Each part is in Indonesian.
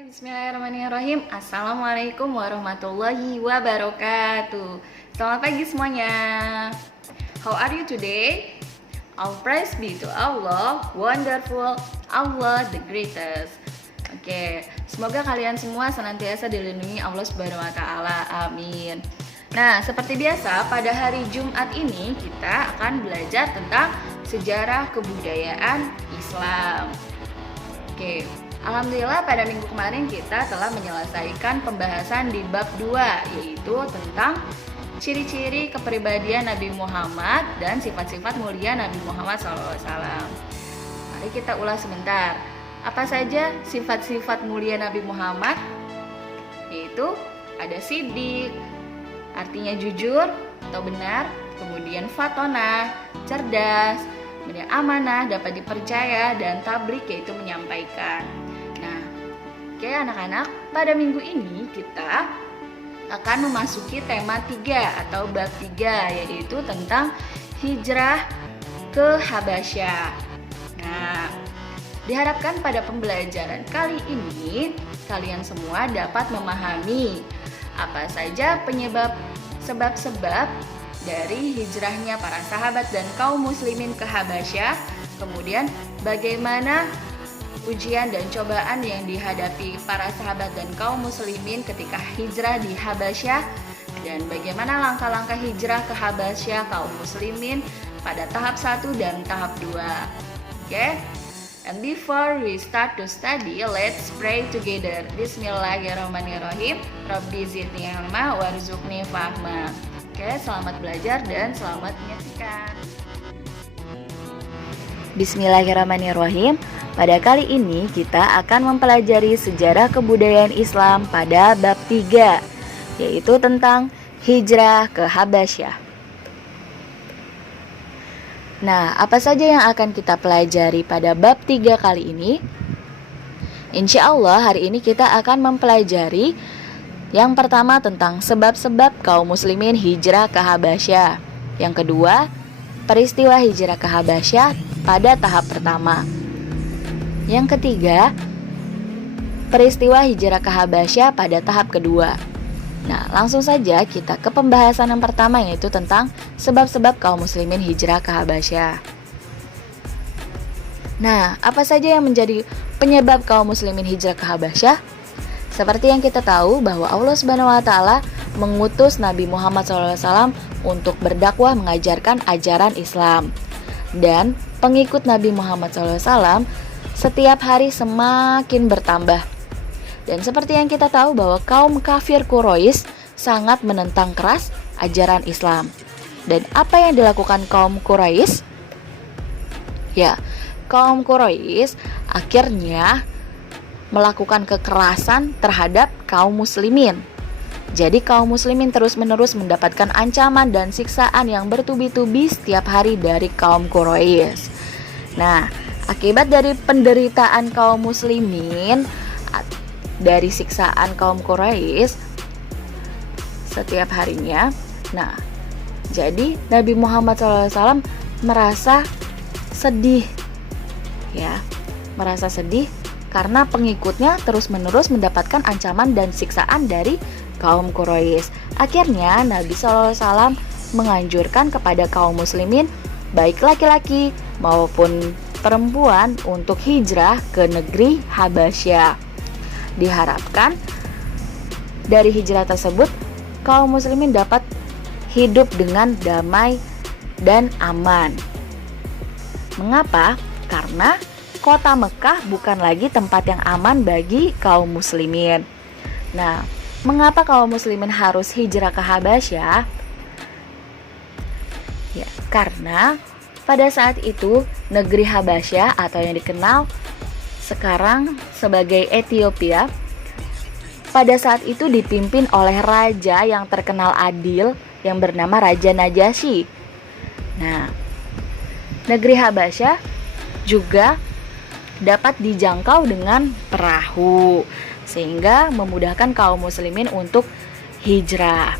Bismillahirrahmanirrahim. Assalamualaikum warahmatullahi wabarakatuh. Selamat pagi semuanya. How are you today? All praise be to Allah, wonderful, Allah the greatest. Oke, semoga kalian semua senantiasa dilindungi Allah Subhanahu wa taala. Amin. Nah, seperti biasa pada hari Jumat ini kita akan belajar tentang sejarah kebudayaan Islam. Oke, alhamdulillah pada minggu kemarin kita telah menyelesaikan pembahasan di bab 2, yaitu tentang ciri-ciri kepribadian Nabi Muhammad dan sifat-sifat mulia Nabi Muhammad SAW. Mari kita ulas sebentar. Apa saja sifat-sifat mulia Nabi Muhammad? Yaitu ada sidik, artinya jujur atau benar, kemudian fatona, cerdas, kemudian amanah, dapat dipercaya, dan tablik, yaitu menyampaikan. Nah, oke anak-anak, pada minggu ini kita akan memasuki tema 3 atau bab 3, yaitu tentang hijrah ke Habasyah. Nah, diharapkan pada pembelajaran kali ini kalian semua dapat memahami apa saja sebab-sebab dari hijrahnya para sahabat dan kaum muslimin ke Habasyah, kemudian bagaimana ujian dan cobaan yang dihadapi para sahabat dan kaum muslimin ketika hijrah di Habasyah, dan bagaimana langkah-langkah hijrah ke Habasyah kaum muslimin pada tahap 1 dan tahap 2. Oke? And before we start to study, let's pray together. Bismillahirrahmanirrahim. Rabbi zidni ilma warzuqni fahma. Oke, selamat belajar dan selamat menyaksikan. Bismillahirrahmanirrahim. Pada kali ini kita akan mempelajari sejarah kebudayaan Islam pada bab 3, yaitu tentang hijrah ke Habasyah. Nah, apa saja yang akan kita pelajari pada bab 3 kali ini? Insya Allah hari ini kita akan mempelajari yang pertama tentang sebab-sebab kaum muslimin hijrah ke Habasyah. Yang kedua, peristiwa hijrah ke Habasyah pada tahap pertama. Yang ketiga, peristiwa hijrah ke Habasyah pada tahap kedua. Nah, langsung saja kita ke pembahasan yang pertama, yaitu tentang sebab-sebab kaum muslimin hijrah ke Habasyah. Nah, apa saja yang menjadi penyebab kaum muslimin hijrah ke Habasyah? Seperti yang kita tahu bahwa Allah Subhanahu wa taala mengutus Nabi Muhammad SAW untuk berdakwah mengajarkan ajaran Islam. Dan pengikut Nabi Muhammad SAW setiap hari semakin bertambah. Dan seperti yang kita tahu bahwa kaum kafir Quraisy sangat menentang keras ajaran Islam. Dan apa yang dilakukan kaum Quraisy? Ya, kaum Quraisy akhirnya melakukan kekerasan terhadap kaum muslimin. Jadi kaum muslimin terus-menerus mendapatkan ancaman dan siksaan yang bertubi-tubi setiap hari dari kaum Quraisy. Nah, akibat dari penderitaan kaum muslimin, dari siksaan kaum Quraisy setiap harinya, nah, jadi Nabi Muhammad SAW merasa sedih, ya, merasa sedih karena pengikutnya terus-menerus mendapatkan ancaman dan siksaan dari kaum Quraisy. Akhirnya Nabi SAW menganjurkan kepada kaum muslimin, baik laki-laki maupun perempuan, untuk hijrah ke negeri Habasyah. Diharapkan dari hijrah tersebut kaum muslimin dapat hidup dengan damai dan aman. Mengapa? Karena kota Mekah bukan lagi tempat yang aman bagi kaum muslimin. Nah, mengapa kaum muslimin harus hijrah ke Habasyah? Ya, karena pada saat itu negeri Habasyah atau yang dikenal sekarang sebagai Ethiopia, pada saat itu dipimpin oleh raja yang terkenal adil yang bernama Raja Najasyi. Nah, negeri Habasyah juga dapat dijangkau dengan perahu, sehingga memudahkan kaum muslimin untuk hijrah.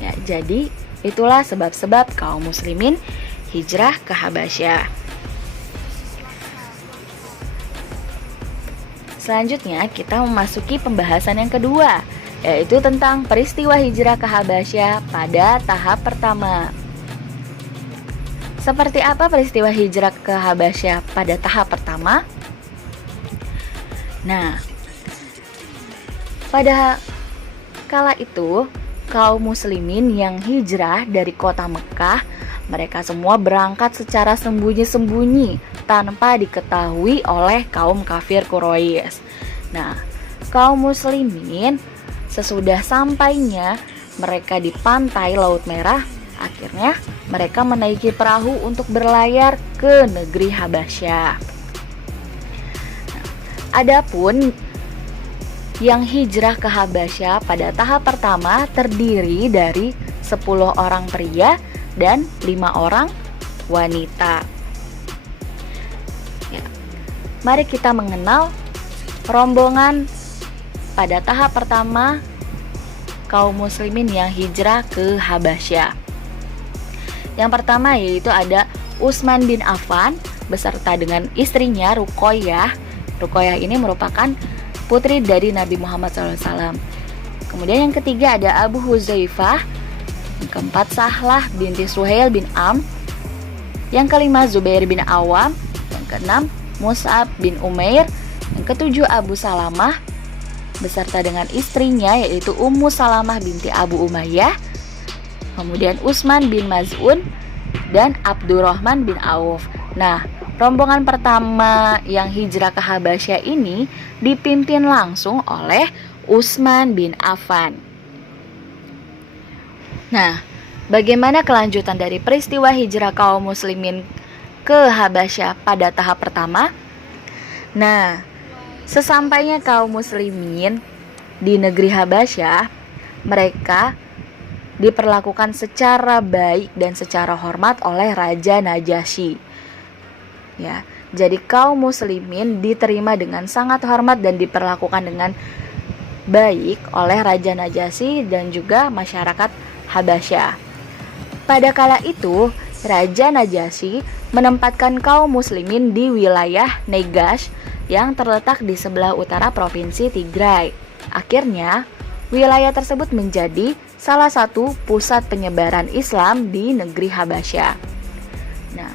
Ya, jadi itulah sebab-sebab kaum muslimin hijrah ke Habasyah. Selanjutnya kita memasuki pembahasan yang kedua, yaitu tentang peristiwa hijrah ke Habasyah pada tahap pertama. Seperti apa peristiwa hijrah ke Habasyah pada tahap pertama? Nah, pada kala itu, kaum muslimin yang hijrah dari kota Mekah, mereka semua berangkat secara sembunyi-sembunyi tanpa diketahui oleh kaum kafir Quraisy. Nah, kaum muslimin sesudah sampainya mereka di pantai Laut Merah, akhirnya mereka menaiki perahu untuk berlayar ke negeri Habasyah. Nah, adapun yang hijrah ke Habasyah pada tahap pertama terdiri dari 10 orang pria dan 5 orang wanita. Ya. Mari kita mengenal rombongan pada tahap pertama kaum muslimin yang hijrah ke Habasyah. Yang pertama yaitu ada Utsman bin Affan beserta dengan istrinya Ruqayyah. Ruqayyah ini merupakan putri dari Nabi Muhammad SAW. Kemudian yang ketiga ada Abu Huzaifah. Yang keempat Sahlah binti Suhail bin Am. Yang kelima Zubair bin Awam. Yang keenam Mus'ab bin Umair. Yang ketujuh Abu Salamah beserta dengan istrinya yaitu Ummu Salamah binti Abu Umayyah. Kemudian Utsman bin Maz'un dan Abdurrahman bin Auf. Nah, rombongan pertama yang hijrah ke Habasyah ini dipimpin langsung oleh Utsman bin Affan. Nah, bagaimana kelanjutan dari peristiwa hijrah kaum muslimin ke Habasyah pada tahap pertama? Nah, sesampainya kaum muslimin di negeri Habasyah, mereka diperlakukan secara baik dan secara hormat oleh Raja Najasyi. Ya, jadi kaum muslimin diterima dengan sangat hormat dan diperlakukan dengan baik oleh Raja Najasyi dan juga masyarakat Habasyah. Pada kala itu, Raja Najasyi menempatkan kaum muslimin di wilayah Negash yang terletak di sebelah utara provinsi Tigray. Akhirnya, wilayah tersebut menjadi salah satu pusat penyebaran Islam di negeri Habasyah. Nah,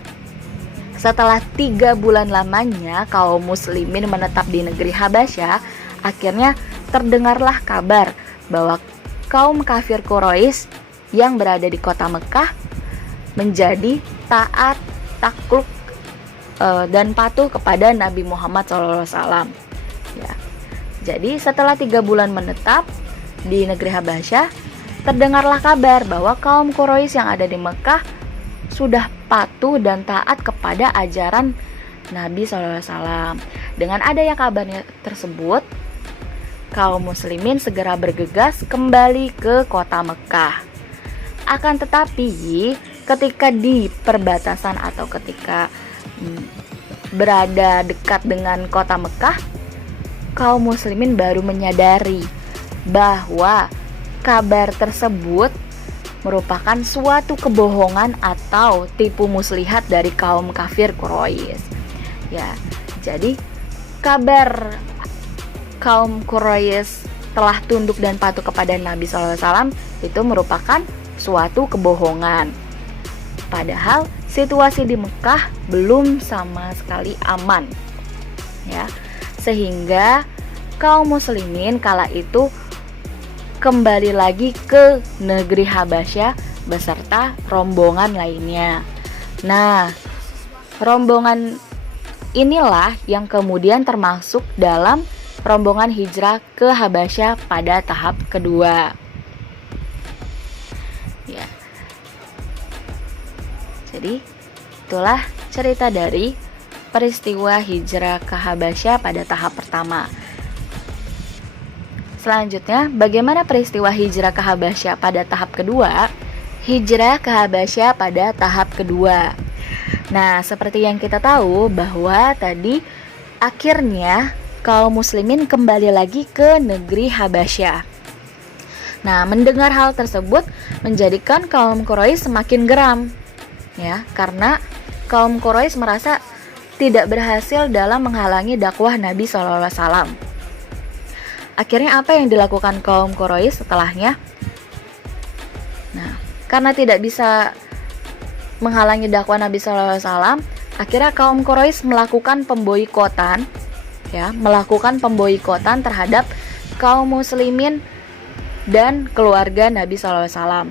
setelah 3 bulan lamanya kaum muslimin menetap di negeri Habasyah, akhirnya terdengarlah kabar bahwa kaum kafir Quraisy yang berada di kota Mekah menjadi taat, takluk, dan patuh kepada Nabi Muhammad SAW. Ya. Jadi setelah 3 bulan menetap di negeri Habasyah, terdengarlah kabar bahwa kaum Quraisy yang ada di Mekah sudah patuh dan taat kepada ajaran Nabi SAW. Dengan adanya kabarnya tersebut, kaum muslimin segera bergegas kembali ke kota Mekah. Akan tetapi, ketika di perbatasan atau ketika berada dekat dengan kota Mekah, kaum muslimin baru menyadari bahwa kabar tersebut merupakan suatu kebohongan atau tipu muslihat dari kaum kafir Quraisy. Ya, jadi kabar kaum Quraisy telah tunduk dan patuh kepada Nabi SAW itu merupakan suatu kebohongan. Padahal situasi di Mekah belum sama sekali aman. Ya, sehingga kaum muslimin kala itu kembali lagi ke negeri Habasyah beserta rombongan lainnya. Nah, rombongan inilah yang kemudian termasuk dalam rombongan hijrah ke Habasyah pada tahap kedua. Ya. Jadi, itulah cerita dari peristiwa hijrah ke Habasyah pada tahap pertama. Selanjutnya, bagaimana peristiwa hijrah ke Habasyah pada tahap kedua? Hijrah ke Habasyah pada tahap kedua. Nah, seperti yang kita tahu bahwa tadi akhirnya kaum muslimin kembali lagi ke negeri Habasyah. Nah, mendengar hal tersebut menjadikan kaum Quraisy semakin geram. Ya, karena kaum Quraisy merasa tidak berhasil dalam menghalangi dakwah Nabi SAW. Akhirnya apa yang dilakukan kaum Quraisy setelahnya? Nah, karena tidak bisa menghalangi dakwah Nabi SAW, akhirnya kaum Quraisy melakukan pemboikotan terhadap kaum muslimin dan keluarga Nabi SAW.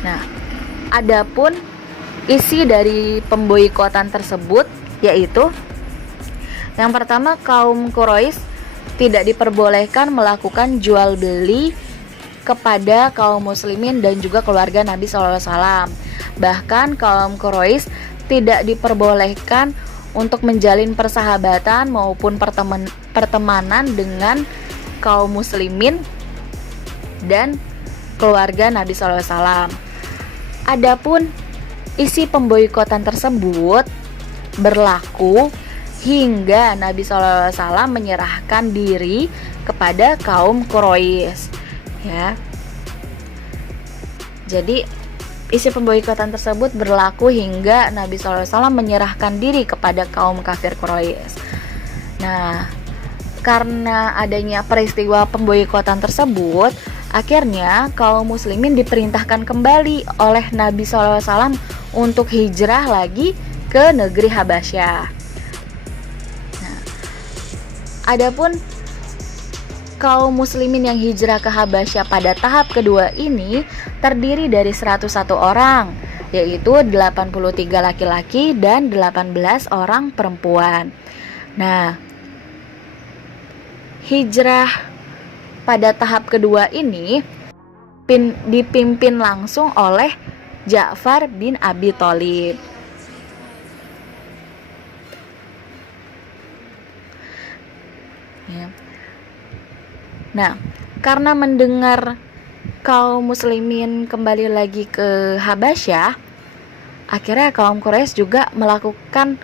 Nah, adapun isi dari pemboikotan tersebut yaitu yang pertama, kaum Quraisy tidak diperbolehkan melakukan jual beli kepada kaum muslimin dan juga keluarga Nabi SAW. Bahkan kaum Quraisy tidak diperbolehkan untuk menjalin persahabatan maupun pertemanan dengan kaum muslimin dan keluarga Nabi SAW. Adapun isi pemboikotan tersebut berlaku hingga Nabi SAW menyerahkan diri kepada kaum Quraisy. Ya. Jadi isi pemboikotan tersebut berlaku hingga Nabi SAW menyerahkan diri kepada kaum kafir Quraisy. Nah, karena adanya peristiwa pemboikotan tersebut, akhirnya kaum muslimin diperintahkan kembali oleh Nabi SAW untuk hijrah lagi ke negeri Habasyah. Nah, adapun kaum muslimin yang hijrah ke Habasyah pada tahap kedua ini terdiri dari 101 orang, yaitu 83 laki-laki dan 18 orang perempuan. Nah, hijrah pada tahap kedua ini dipimpin langsung oleh Ja'far bin Abi Thalib. Ya. Nah, karena mendengar kaum muslimin kembali lagi ke Habasyah, akhirnya kaum Quraisy juga melakukan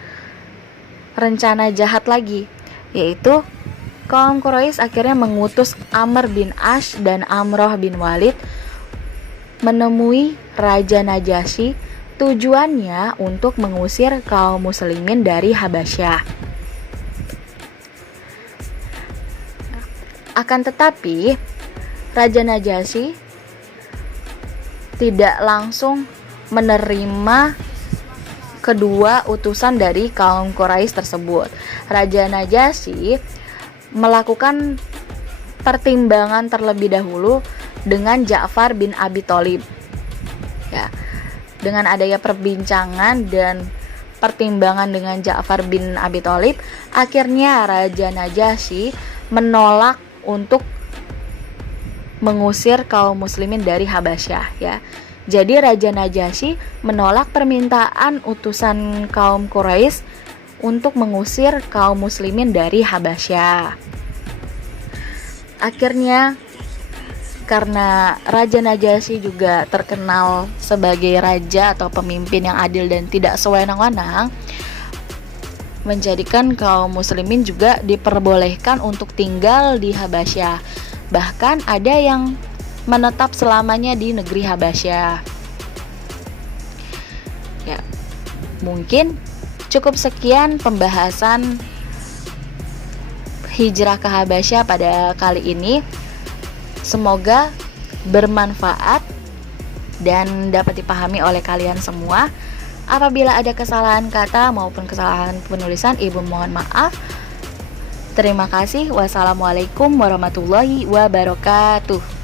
rencana jahat lagi, yaitu kaum Quraisy akhirnya mengutus Amr bin Ash dan Amroh bin Walid menemui Raja Najasyi, tujuannya untuk mengusir kaum muslimin dari Habasyah. Akan tetapi Raja Najasyi tidak langsung menerima kedua utusan dari kaum Quraisy tersebut. Raja Najasyi melakukan pertimbangan terlebih dahulu dengan Ja'far bin Abi Thalib. Ya, dengan adanya perbincangan dan pertimbangan dengan Ja'far bin Abi Thalib, akhirnya Raja Najasyi menolak untuk mengusir kaum muslimin dari Habasyah, ya. Jadi Raja Najasyi menolak permintaan utusan kaum Quraisy untuk mengusir kaum muslimin dari Habasyah. Akhirnya karena Raja Najasyi juga terkenal sebagai raja atau pemimpin yang adil dan tidak sewenang-wenang, menjadikan kaum muslimin juga diperbolehkan untuk tinggal di Habasyah. Bahkan ada yang menetap selamanya di negeri Habasyah. Ya, mungkin cukup sekian pembahasan hijrah ke Habasyah pada kali ini. Semoga bermanfaat dan dapat dipahami oleh kalian semua. Apabila ada kesalahan kata maupun kesalahan penulisan, Ibu mohon maaf. Terima kasih. Wassalamualaikum warahmatullahi wabarakatuh.